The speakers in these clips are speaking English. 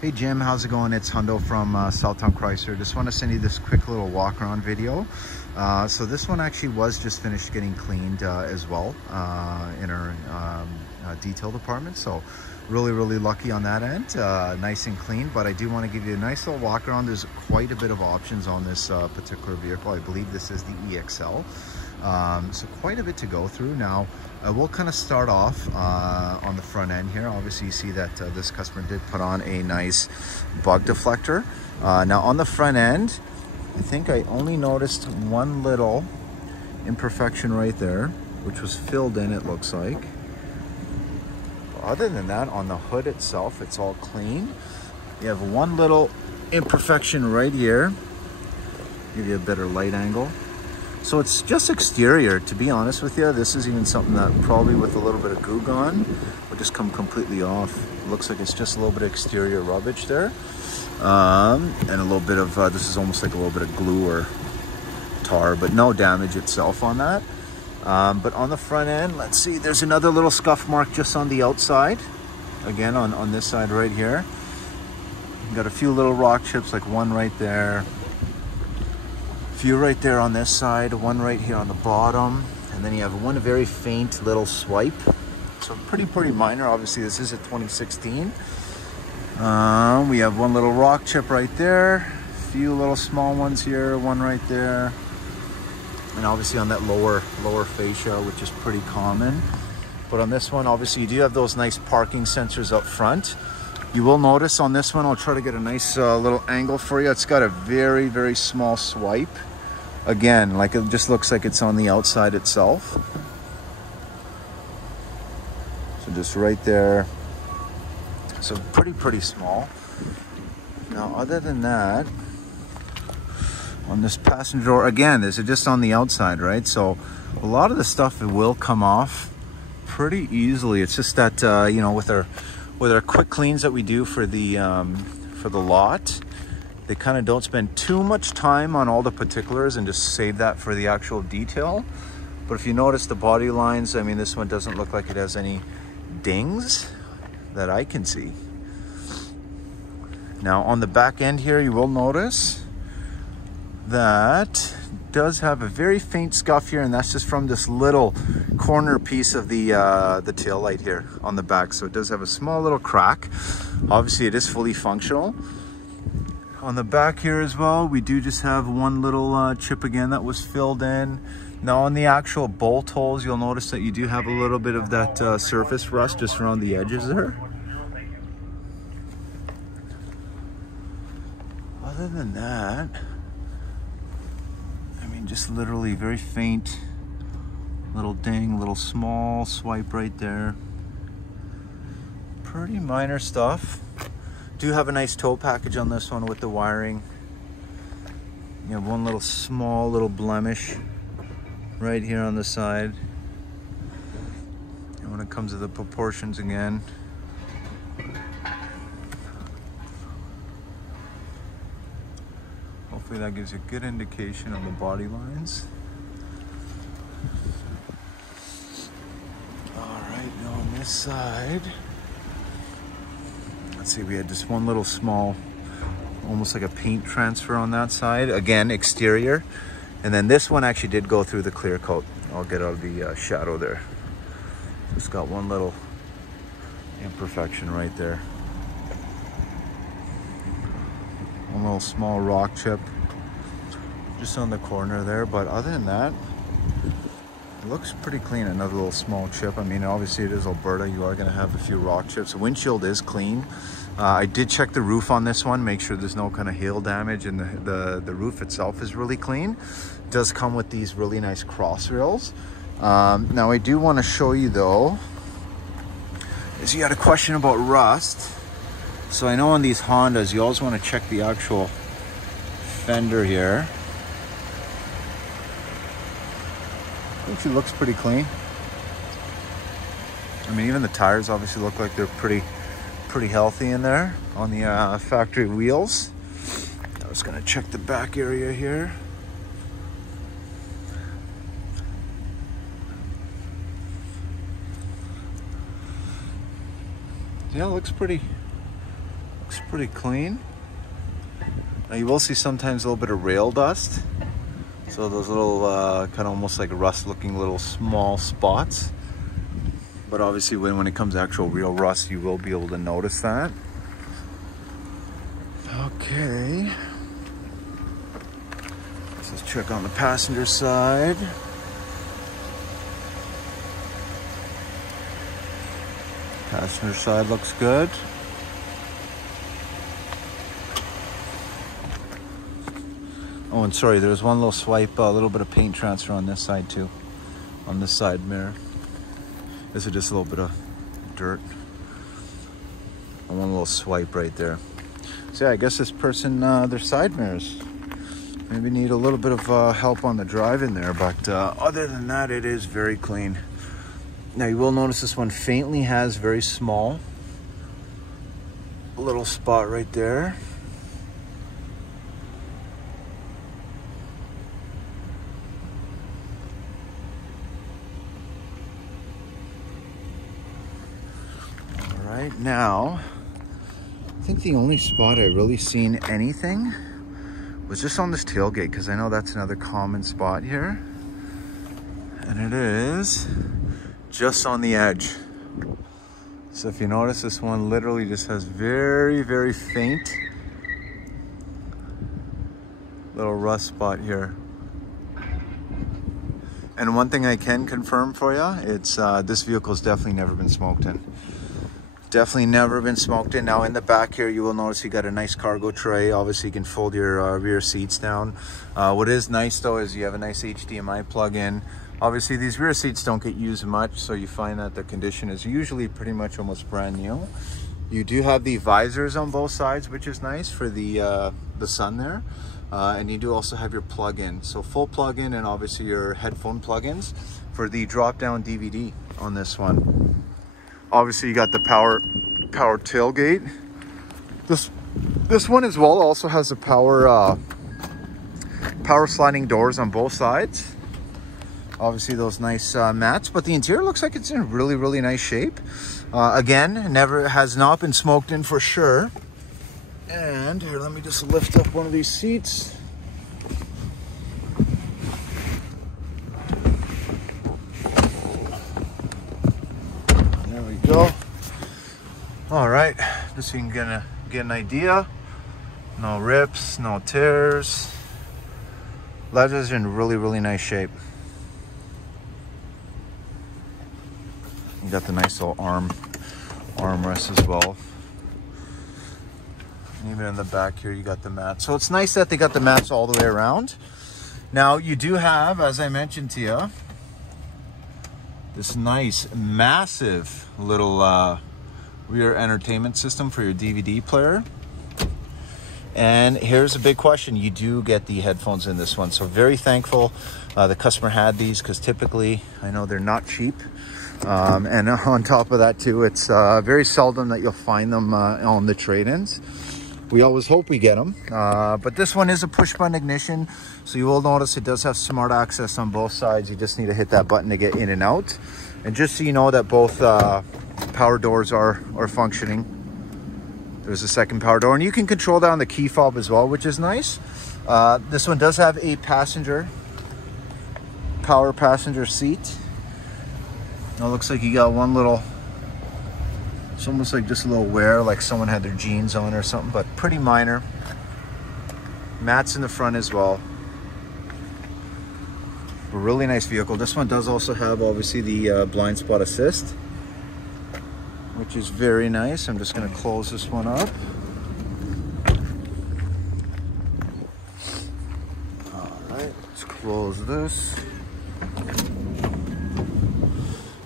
Hey Jim, how's it going? It's Hundo from Southtown Chrysler. Just want to send you this quick little walk around video. So this one actually was just finished getting cleaned as well in our detail department. So really lucky on that end, nice and clean. But I do want to give you a nice little walk around. There's quite a bit of options on this particular vehicle. I believe this is the EXL. So quite a bit to go through. Now we'll kind of start off on the front end here. Obviously you see that this customer did put on a nice bug deflector. Now on the front end, I think I only noticed one little imperfection right there, which was filled in, it looks like. Other than that, on the hood itself, it's all clean. You have one little imperfection right here. Give you a better light angle. So it's just exterior, to be honest with you. This is even something that probably with a little bit of goo gone would just come completely off. It looks like it's just a little bit of exterior rubbish there. And a little bit of, this is almost like a little bit of glue or tar, but no damage itself on that. But on the front end, let's see, there's another little scuff mark just on the outside. Again, on this side right here. You've got a few little rock chips, like one right there. A few right there on this side, one right here on the bottom. And then you have one very faint little swipe. So pretty minor. Obviously, this is a 2016. We have one little rock chip right there. A few little small ones here, one right there. And obviously on that lower fascia, which is pretty common. But on this one, obviously you do have those nice parking sensors up front. You will notice on this one, I'll try to get a nice little angle for you. It's got a very small swipe. Again, like it just looks like it's on the outside itself. So just right there. So pretty small. Now, other than that, on this passenger door, again, this is just on the outside, right? So a lot of the stuff, it will come off pretty easily. It's just that, you know, with our quick cleans that we do for the lot, they kind of don't spend too much time on all the particulars and just save that for the actual detail. But if you notice the body lines, I mean, this one doesn't look like it has any dings that I can see. Now on the back end here, you will notice that does have a very faint scuff here, and that's just from this little corner piece of the tail light here on the back. So it does have a small little crack. Obviously it is fully functional. On the back here as well, we do just have one little chip again that was filled in. Now on the actual bolt holes, you'll notice that you do have a little bit of that surface rust just around the edges there. Other than that, I mean, just literally very faint little ding, little small swipe right there. Pretty minor stuff. Do have a nice tow package on this one with the wiring. You have one little small little blemish right here on the side. And when it comes to the proportions again, hopefully that gives you a good indication of the body lines. All right, now on this side, let's see, we had just one little small, almost like a paint transfer on that side. Again, exterior. And then this one actually did go through the clear coat. I'll get out of the shadow there. Just got one little imperfection right there. One little small rock chip just on the corner there. But other than that, it looks pretty clean. Another little small chip. I mean, obviously it is Alberta. You are going to have a few rock chips. The windshield is clean. I did check the roof on this one, make sure there's no kind of hail damage, and the roof itself is really clean. It does come with these really nice cross rails. Now I do want to show you though, is you had a question about rust. So I know on these Hondas, you always want to check the actual fender here. Actually looks pretty clean. I mean, even the tires obviously look like they're pretty healthy in there on the factory wheels. I was gonna check the back area here. Yeah, it looks pretty Looks pretty clean. Now you will see sometimes a little bit of rail dust. So those little kind of almost like rust looking little small spots. But obviously when it comes to actual real rust, you will be able to notice that. Okay. Let's check on the passenger side. Passenger side looks good. Oh, and sorry, there's one little swipe, a little bit of paint transfer on this side too, on this side mirror. This is just a little bit of dirt. And one little swipe right there. So yeah, I guess this person, their side mirrors maybe need a little bit of help on the drive in there, but other than that, it is very clean. Now you will notice this one faintly has very small little spot right there. All right, now I think the only spot I really seen anything was just on this tailgate, because I know that's another common spot here, and it is just on the edge. So if you notice, this one literally just has very, very faint little rust spot here. And one thing I can confirm for you, it's this vehicle's definitely never been smoked in. Definitely never been smoked in. Now in the back here, you will notice you got a nice cargo tray. Obviously you can fold your rear seats down. What is nice though is you have a nice HDMI plug-in. Obviously these rear seats don't get used much, so you find that the condition is usually pretty much almost brand new. You do have the visors on both sides, which is nice for the sun there. And you do also have your plug-in. So full plug-in, and obviously your headphone plugins for the drop-down DVD on this one. Obviously you got the power tailgate. This one as well also has the power sliding doors on both sides. Obviously those nice mats, but the interior looks like it's in really, really nice shape. Again, has not been smoked in for sure. And here, let me just lift up one of these seats. There we go. All right, just so you can get an idea. No rips, no tears. Leather's in really, really nice shape. You got the nice little armrest as well. And even in the back here, you got the mats. So it's nice that they got the mats all the way around. Now you do have, as I mentioned to you, this nice, massive little rear entertainment system for your DVD player. And here's a big question. You do get the headphones in this one. So very thankful the customer had these, because typically I know they're not cheap. And on top of that too, it's very seldom that you'll find them on the trade-ins. We always hope we get them, but this one is a push button ignition, so you will notice it does have smart access on both sides. You just need to hit that button to get in and out. And just so you know that both power doors are functioning. There's a second power door, and you can control that on the key fob as well, which is nice. This one does have a power passenger seat. Now it looks like you got one little, it's almost like just a little wear, like someone had their jeans on or something, but pretty minor. Mats in the front as well. A really nice vehicle. This one does also have obviously the blind spot assist, which is very nice. I'm just going to close this one up. All right, let's close this.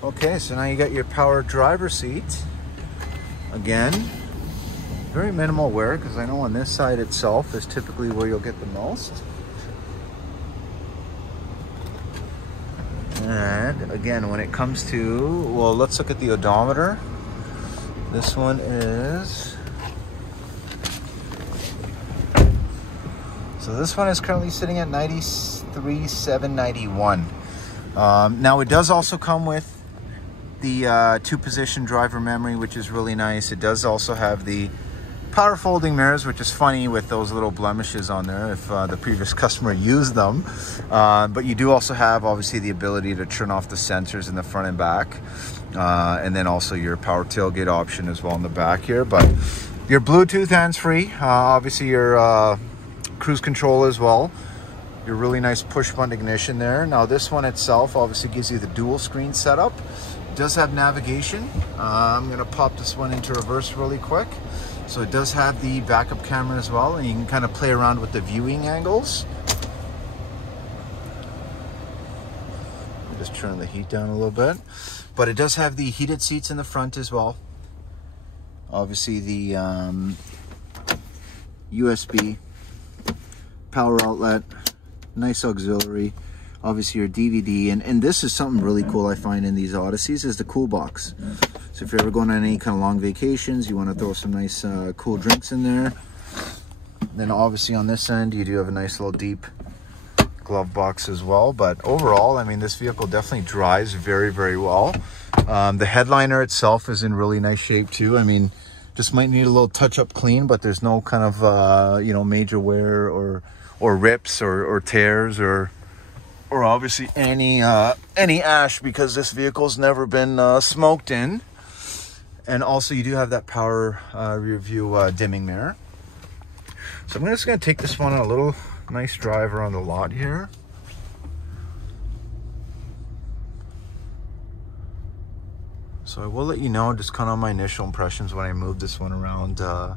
Okay, so now you got your power driver seat. Again, very minimal wear, because I know on this side itself is typically where you'll get the most. And again, when it comes to, well, let's look at the odometer. This one is, so this one is currently sitting at 93,791. Now it does also come with the 2-position driver memory, which is really nice. It does also have the Power folding mirrors, which is funny with those little blemishes on there if the previous customer used them. But you do also have obviously the ability to turn off the sensors in the front and back. And then also your power tailgate option as well in the back here. But your Bluetooth hands-free, obviously your cruise control as well. Your really nice push button ignition there. Now this one itself obviously gives you the dual screen setup. It does have navigation. I'm gonna pop this one into reverse really quick. So it does have the backup camera as well, and you can kind of play around with the viewing angles. I'll just turn the heat down a little bit. But it does have the heated seats in the front as well. Obviously the USB power outlet, nice auxiliary. Obviously your DVD, and this is something really cool I find in these Odysseys is the cool box. So if you're ever going on any kind of long vacations, you want to throw some nice cool drinks in there. Then obviously on this end, you do have a nice little deep glove box as well. But overall, I mean, this vehicle definitely drives very, very well. The headliner itself is in really nice shape too. I mean, just might need a little touch up clean, but there's no kind of, you know, major wear or rips or tears or obviously any ash, because this vehicle's never been smoked in. And also you do have that power rear view dimming mirror. So I'm just gonna take this one on a little nice drive around the lot here. So I will let you know just kind of my initial impressions when I move this one around to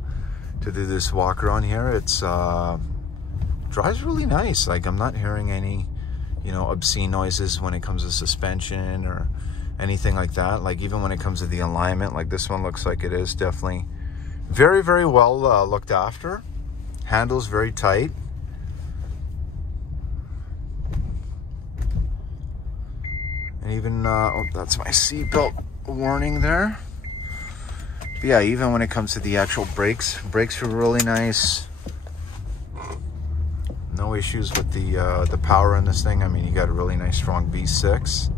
do this walk around here. It's drives really nice. Like, I'm not hearing any, you know, obscene noises when it comes to suspension or anything like that. Like, even when it comes to the alignment, like this one looks like it is definitely very, very well looked after. Handles very tight. And even, oh, that's my seatbelt warning there. But yeah, even when it comes to the actual brakes are really nice. No issues with the power in this thing. I mean, you got a really nice strong V6.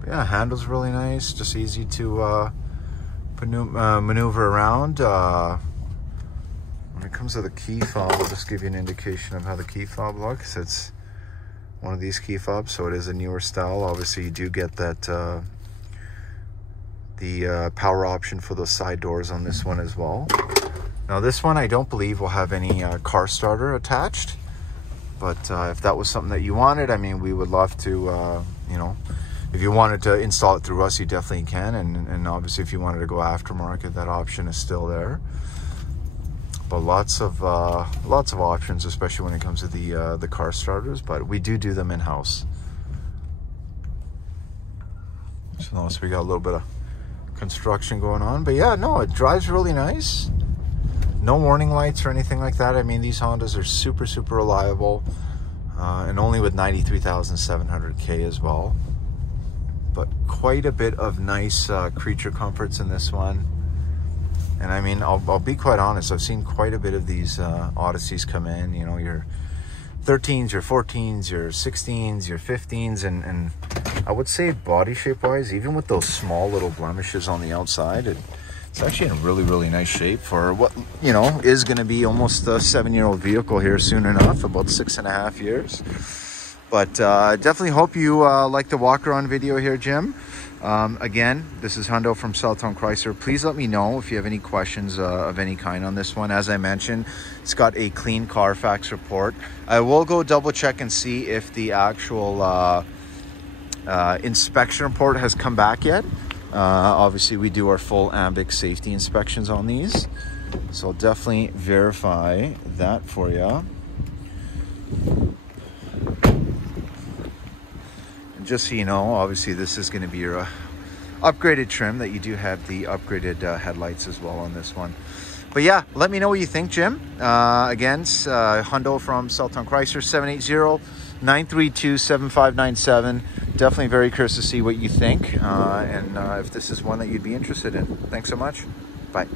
But yeah, handles really nice, just easy to maneuver around. When it comes to the key fob, I'll just give you an indication of how the key fob looks. It's one of these key fobs, so it is a newer style. Obviously, you do get that the power option for those side doors on this one as well. Now this one I don't believe will have any car starter attached, but if that was something that you wanted, I mean, we would love to, you know, if you wanted to install it through us, you definitely can. And obviously if you wanted to go aftermarket, that option is still there. But lots of options, especially when it comes to the car starters, but we do them in-house. So we got a little bit of construction going on, but yeah, no, it drives really nice. No warning lights or anything like that. I mean, these Hondas are super, super reliable, and only with 93,700 K as well. But quite a bit of nice creature comforts in this one. And I mean, I'll be quite honest, I've seen quite a bit of these Odysseys come in, you know, your 13s, your 14s, your 16s, your 15s, and I would say body shape wise, even with those small little blemishes on the outside, it's actually in really, really nice shape for what, you know, is going to be almost a 7-year-old vehicle here soon enough, about 6.5 years. But definitely hope you like the walk around video here, Jim. Again, this is Hundo from Southtown Chrysler. Please let me know if you have any questions of any kind on this one. As I mentioned, it's got a clean Carfax report. I will go double check and see if the actual inspection report has come back yet. Obviously, we do our full AMBIC safety inspections on these, so I'll definitely verify that for you. And just so you know, obviously this is going to be your upgraded trim, that you do have the upgraded headlights as well on this one. But yeah, let me know what you think, Jim. Again, Hundo from Southtown Chrysler, 780-932-7597. Definitely very curious to see what you think, and if this is one that you'd be interested in. Thanks so much. Bye.